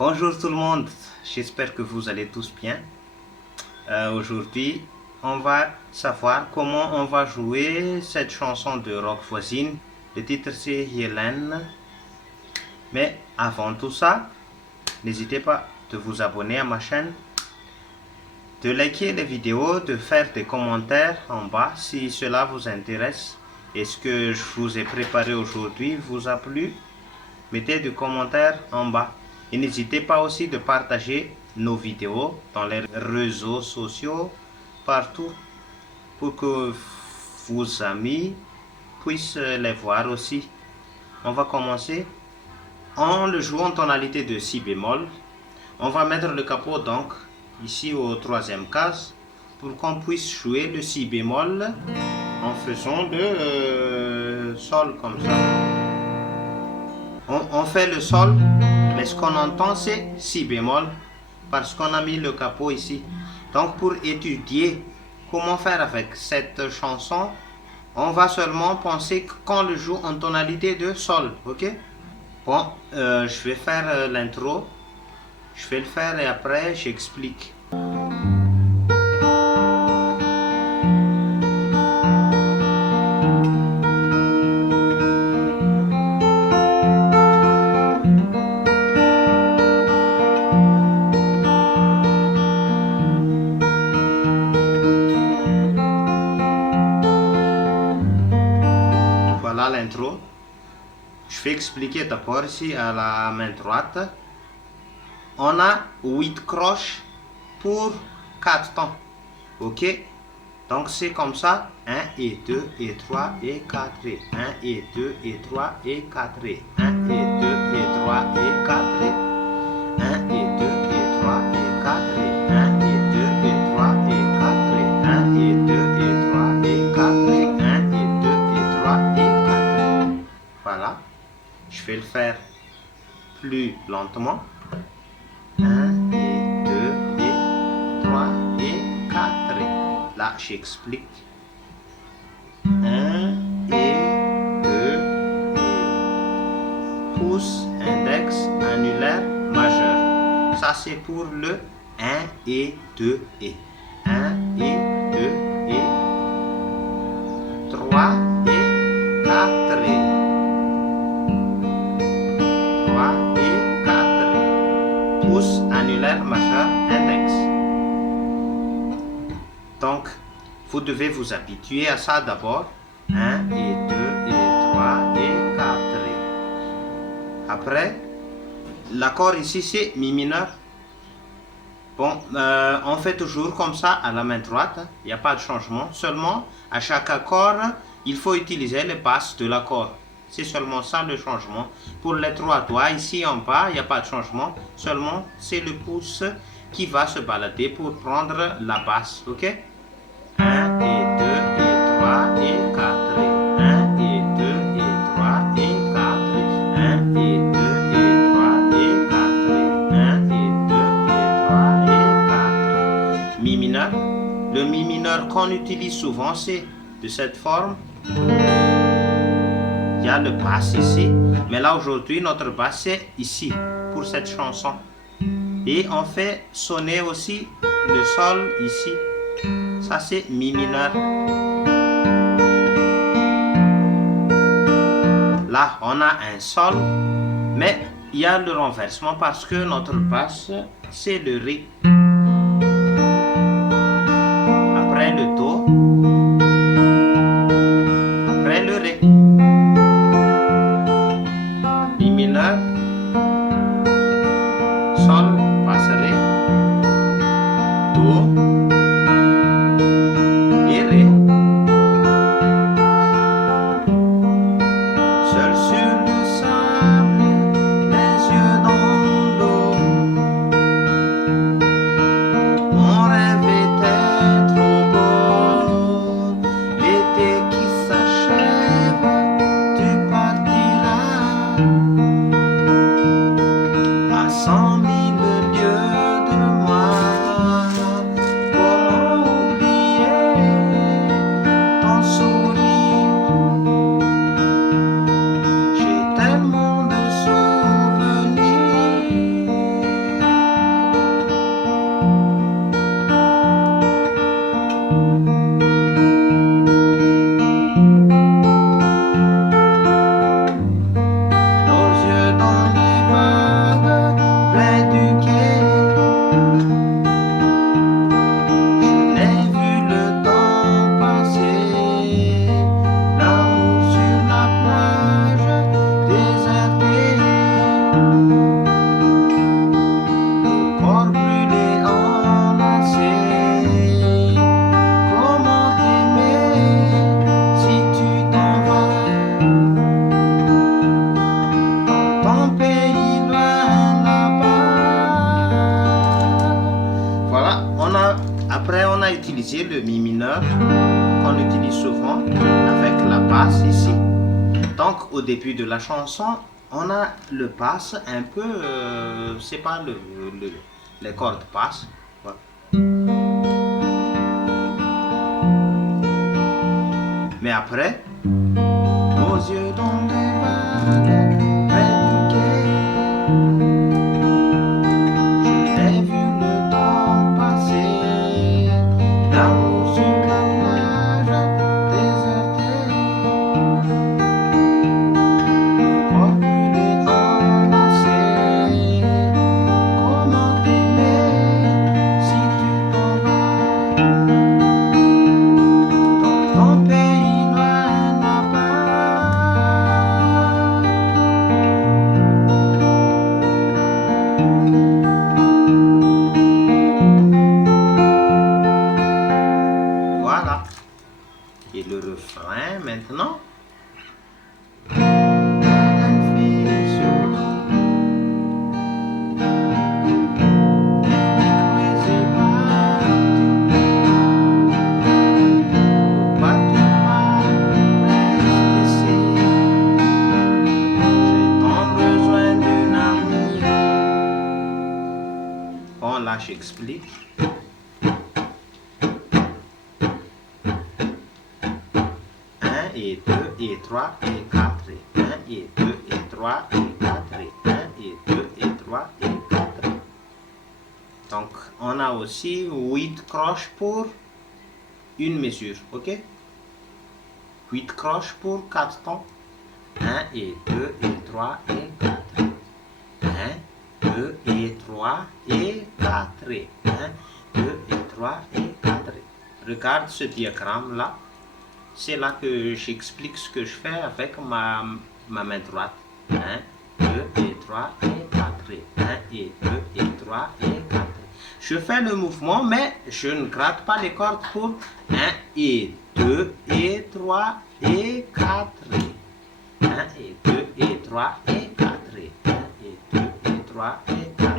Bonjour tout le monde, j'espère que vous allez tous bien. Aujourd'hui, on va savoir comment on va jouer cette chanson de rock voisine. Le titre c'est Hélène. Mais avant tout ça, n'hésitez pas de vous abonner à ma chaîne, de liker les vidéos, de faire des commentaires en bas si cela vous intéresse. Et ce que je vous ai préparé aujourd'hui vous a plu, mettez des commentaires en bas. Et n'hésitez pas aussi de partager nos vidéos dans les réseaux sociaux, partout, pour que vos amis puissent les voir aussi. On va commencer en le jouant en tonalité de si bémol. On va mettre le capot donc ici au troisième case pour qu'on puisse jouer le si bémol en faisant le sol comme ça. On fait le sol, mais ce qu'on entend c'est si bémol parce qu'on a mis le capot ici. Donc pour étudier comment faire avec cette chanson, on va seulement penser qu'on le joue en tonalité de sol, ok? Bon, je vais faire l'intro, je vais le faire et après j'explique. Voilà l'intro. Je vais expliquer d'abord ici à la main droite. On a 8 croches pour 4 temps. Ok? Donc c'est comme ça. 1 et 2 et 3 et 4 et 1 et 2 et 3 et 4 et 1 et 2 et 3 et 4 et 1 et 2 et 3 et 4 et 1 et 2 et 3 et 4 et 1 et 2 et 3 et 4 et 1 et 2 et 3 et 4. Voilà. Je vais le faire plus lentement. 1 et 2 et 3 et 4. Là, j'explique. 1 et 2 et pouce, index, annulaire, majeur. Ça, c'est pour le 1 et 2 et. 1 et 2 et 3 et 4 et. 3 et 4 et. Pouce, annulaire, majeur, index. Donc, vous devez vous habituer à ça d'abord. 1 et 2 et 3 et 4 et. Après, l'accord ici c'est mi mineur. Bon, on fait toujours comme ça à la main droite. Il n'y a pas de changement. Seulement, à chaque accord, il faut utiliser les basses de l'accord. C'est seulement ça le changement. Pour les 3 doigts ici en bas, il n'y a pas de changement. Seulement, c'est le pouce qui va se balader pour prendre la basse. Ok? 1 et 2 et 3 et 4 et 1 et 2 et 3 et 4 et 1 et 2 et 3 et 4 et 1 et 2 et 3 et 4. Mi mineur. Le mi mineur qu'on utilise souvent c'est de cette forme. Il y a le basse ici, mais là aujourd'hui notre basse c'est ici pour cette chanson. Et on fait sonner aussi le sol ici. Ça c'est mi mineur. Là on a un sol, mais il y a le renversement parce que notre basse c'est le ré. Après le do, après le ré. Mi mineur, sol, basse, ré, do et ré. Seul sur le sable, les yeux dans l'eau. Mon rêve était trop beau. L'été qui s'achève, tu partiras à 100 000 lieues de moi. Comment oublier ton sourire? J'ai tellement de souvenirs. utiliser le mi mineur qu'on utilise souvent avec la basse ici. Donc au début de la chanson, on a le basse un peu, c'est pas les cordes basses. Voilà. Mais après, nos yeux dans les vagues près du quai, je t'ai vu le temps passer, l'amour sur la plage désertée, nos corps brûlés enlacés. Comment t'aimer si tu t'en vas dans ton pays loin là-bas? Voilà. Et le refrain maintenant. Bon, là, j'explique. 1 et 2 et 3 et 4. 1 et 2 et 3 et 4. 1 et 2 et 3 et 4. Donc, on a aussi 8 croches pour une mesure, ok? 8 croches pour 4 temps. 1 et 2 et 3 et 4. 1, 2 et 3 et 4. 1, 2 et 3 et 4. Regarde ce diagramme-là. C'est là que j'explique ce que je fais avec ma main droite. 1, 2 et 3 et 4. 1 et 2 et 3 et 4. Je fais le mouvement, mais je ne gratte pas les cordes pour 1 et 2 et 3 et 4. 1 et 2 et 3 et 4. 1 et 2 et 3 et 4.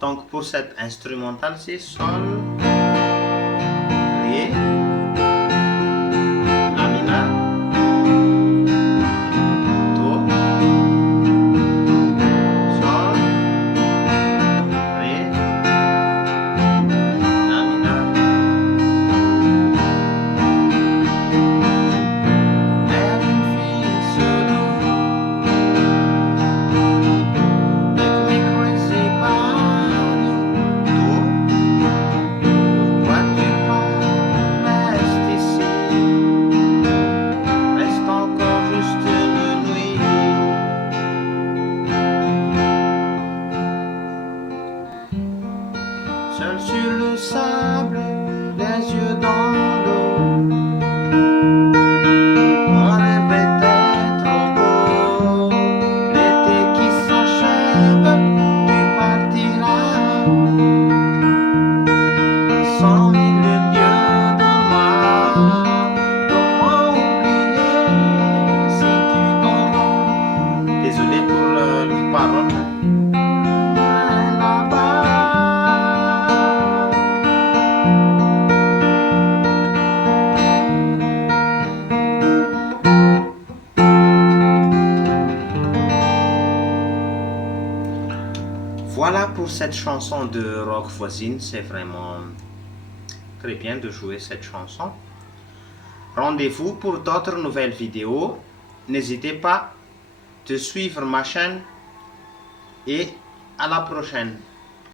Donc pour cette instrumentale, c'est Sol, Ré, La mineur, Do, Sol, Ré, La mineur. Elle une fille sur nous, make me crazy about you. Pourquoi tu pars? Reste ici. Reste encore juste une nuit. Seul sur le sable, les yeux dans l'eau. Mon rêve était trop beau. L'été qui s'achève, tu partiras. 100 000 lieues de moi. Comment oublier si tu t'en vas? Désolé pour leurs paroles. Là-bas. Voilà pour cette chanson de Rock Voisine, c'est vraiment très bien de jouer cette chanson. Rendez-vous pour d'autres nouvelles vidéos. N'hésitez pas de suivre ma chaîne et à la prochaine.